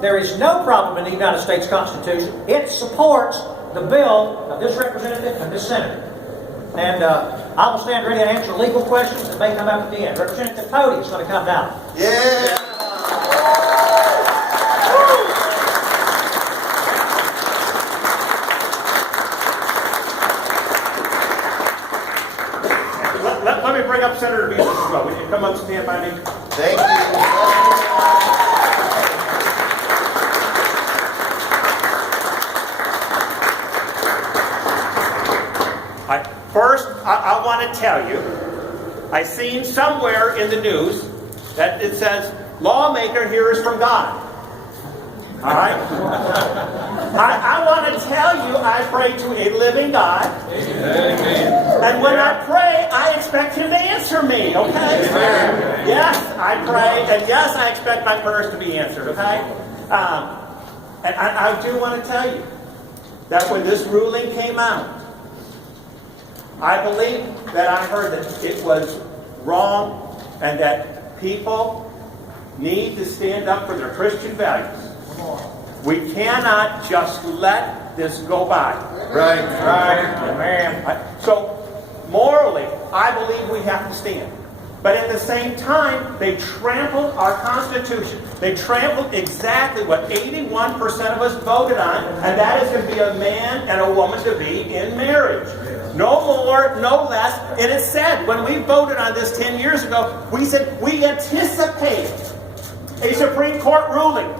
there is no problem in the United States Constitution. It supports the bill of this representative and this senator. And I will stand ready to answer legal questions that may come up at the end. Representative Pody is going to come down. Yeah! Let me bring up Senator Beavers as well. Would you come up and stand by me? Thank you. First, I want to tell you, I seen somewhere in the news that it says, lawmaker here is from God. All right? I want to tell you, I pray to a living God. Amen. And when I pray, I expect Him to answer me, okay? Amen. Yes, I pray, and yes, I expect my prayers to be answered, okay? And I do want to tell you that when this ruling came out, I believe that I heard that it was wrong and that people need to stand up for their Christian values. We cannot just let this go by. Right. Right. So, morally, I believe we have to stand. But at the same time, they trampled our Constitution. They trampled exactly what 81% of us voted on, and that is to be a man and a woman to be in marriage. No more, no less. And it said, when we voted on this 10 years ago, we said we anticipate a Supreme Court ruling.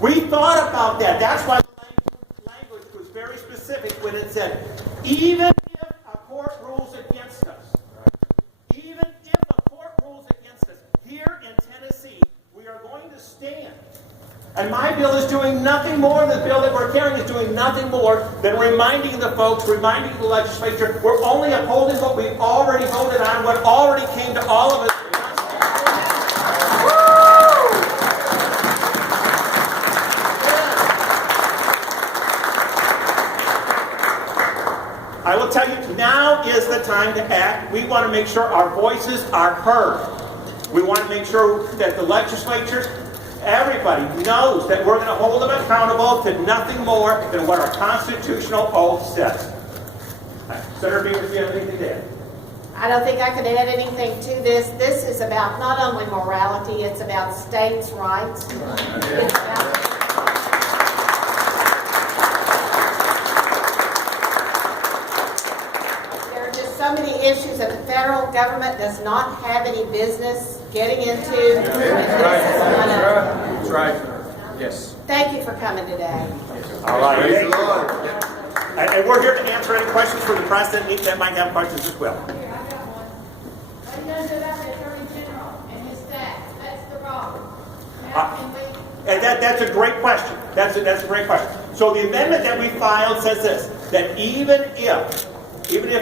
We thought about that. That's why the language was very specific when it said, even if a court rules against us, even if a court rules against us, here in Tennessee, we are going to stand. And my bill is doing nothing more, the bill that we're carrying is doing nothing more than reminding the folks, reminding the legislature, we're only upholding what we already voted on, what already came to all of us. I will tell you, now is the time to act. We want to make sure our voices are heard. We want to make sure that the legislatures, everybody knows that we're going to hold them accountable to nothing more than what our constitutional oath says. Senator Beavers, do you have anything to add? I don't think I could add anything to this. This is about not only morality, it's about states' rights. It's about so many issues that the federal government does not have any business getting into. That's right. Yes. Thank you for coming today. All right. Praise the Lord. And we're here to answer any questions for the president that might have questions as well. What are you going to do about the Attorney General and his staff? That's the problem. And that's a great question. That's a great question. So the amendment that we filed says this, that even if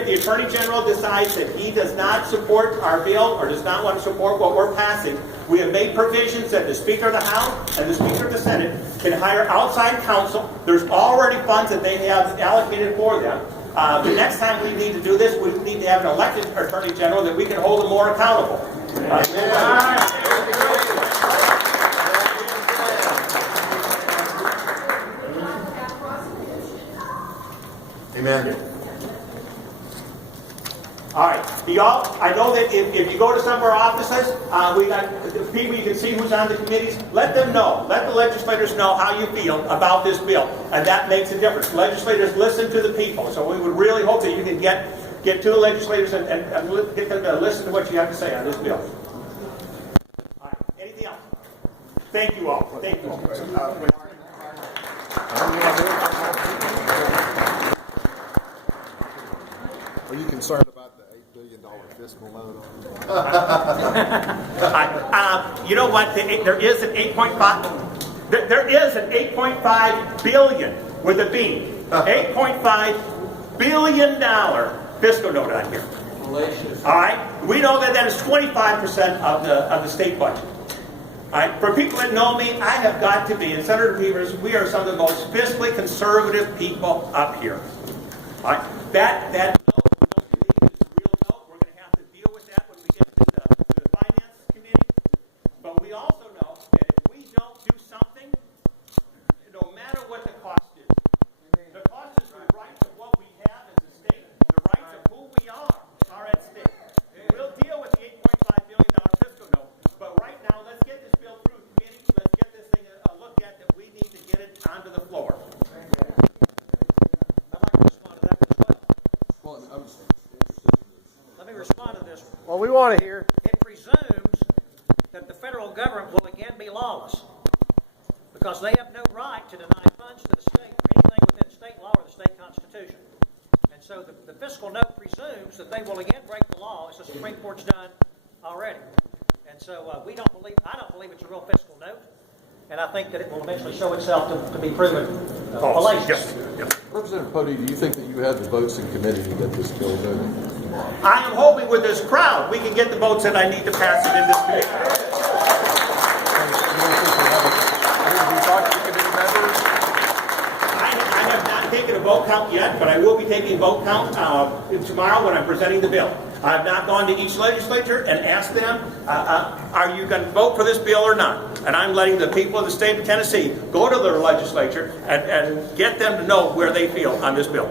the Attorney General decides that he does not support our bill or does not want to support what we're passing, we have made provisions that the Speaker of the House and the Speaker of the Senate can hire outside counsel. There's already funds that they have allocated for them. The next time we need to do this, we need to have an elected Attorney General that we can hold them more accountable. Amen. All right. I know that if you go to some of our offices, we got people, you can see who's on the committees. Let them know. Let the legislators know how you feel about this bill. And that makes a difference. Legislators listen to the people. So we would really hope that you can get to the legislators and get them to listen to what you have to say on this bill. All right. Anything else? Thank you all. Thank you all. Are you concerned about the $8 billion fiscal loan? You know what? There is an 8.5. There is an 8.5 billion with a B. $8.5 billion fiscal note on here. All right. We know that is 25% of the state budget. All right. For people that know me, I have got to be, and Senator Beavers, we are some of the most fiscally conservative people up here. All right. That note, we don't believe is a real note. We're going to have to deal with that when we get to the Finance Committee. But we also know that if we don't do something, because they have no right to deny funds to the state for anything within state law or the state constitution. And so the fiscal note presumes that they will again break the law, as the Supreme Court's done already. And so I don't believe it's a real fiscal note, and I think that it will eventually show itself to be proven fallacious. Yes. Representative Pody, do you think that you have the votes in committee to get this bill voted tomorrow? I am hoping with this crowd we can get the votes that I need to pass it in this committee. Have you talked to committee members? I have not taken a vote count yet, but I will be taking a vote count tomorrow when I'm presenting the bill. I have not gone to each legislature and asked them, are you going to vote for this bill or not? And I'm letting the people of the state of Tennessee go to their legislature and get them to know where they feel on this bill.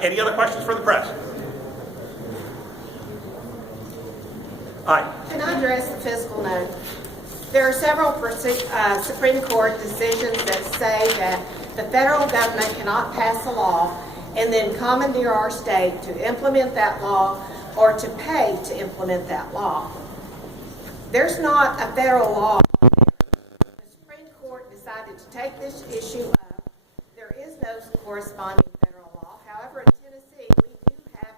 Any other questions for the press? Aye. Can I address the fiscal note? There are several Supreme Court decisions that say that the federal government cannot pass a law and then commandeer our state to implement that law or to pay to implement that law. There's not a federal law. The Supreme Court decided to take this issue up. There is no corresponding federal law. However, in Tennessee, we do have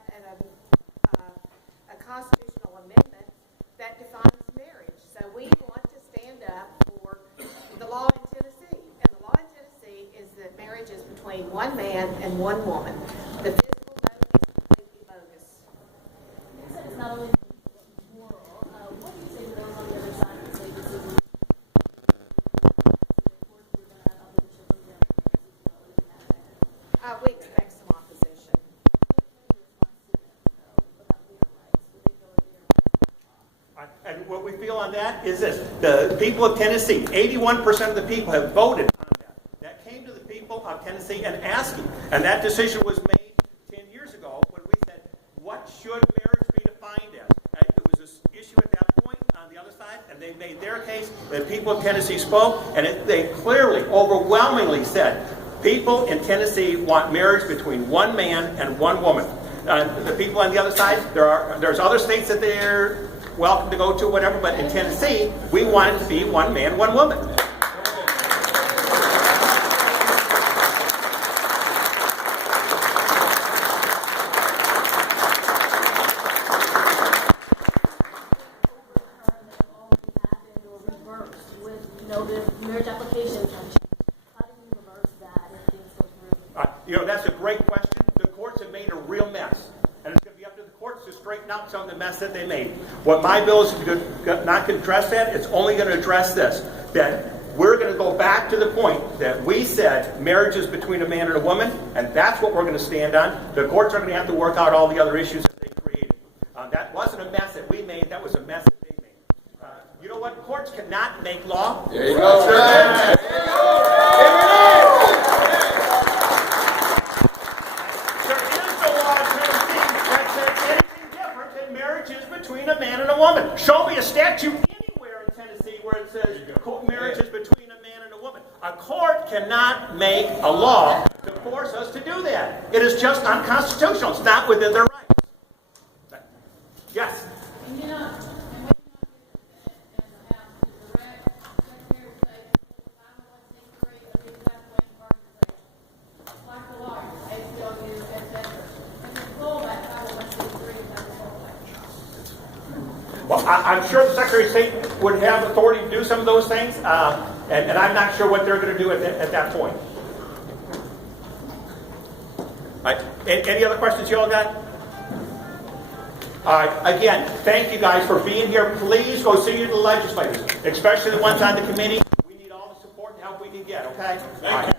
a constitutional amendment that defines marriage. So we want to stand up for the law in Tennessee. And the law in Tennessee is that marriage is between one man and one woman. The fiscal note is completely bogus. You said it's not only moral. What do you say to those on the other side who say this is We expect some opposition. And what we feel on that is this. The people of Tennessee, 81% of the people have voted on that. That came to the people of Tennessee and asking. And that decision was made 10 years ago when we said, what should marriage be defined as? And it was this issue at that point on the other side, and they made their case. The people of Tennessee spoke, and they clearly, overwhelmingly said, people in Tennessee want marriage between one man and one woman. The people on the other side, there's other states that they're welcome to go to, whatever, but in Tennessee, we want it to be one man, one woman. The marriage applications have changed. How do you reverse that if things go through? That's a great question. The courts have made a real mess. And it's going to be up to the courts to straighten out some of the mess that they made. What my bill is not going to address that. It's only going to address this. That we're going to go back to the point that we said marriage is between a man and a woman, and that's what we're going to stand on. The courts are going to have to work out all the other issues that they created. That wasn't a mess that we made. That was a mess that they made. You know what? Courts cannot make law. There you go. There you go. Between a man and a woman. Show me a statute anywhere in Tennessee where it says marriage is between a man and a woman. A court cannot make a law to force us to do that. It is just unconstitutional. It's not within their rights. Yes? And you know, and we don't get in the House to direct Secretary of State, 501c3, or the exact way organization, like the lawyers, ACLU, etc. And the goal of that 501c3 is that whole thing. Well, I'm sure the Secretary of State would have authority to do some of those things, and I'm not sure what they're going to do at that point. All right. Any other questions you all got? All right. Again, thank you guys for being here. Please go see the legislators, especially the ones on the committee. We need all the support and help we can get, okay? Thank you.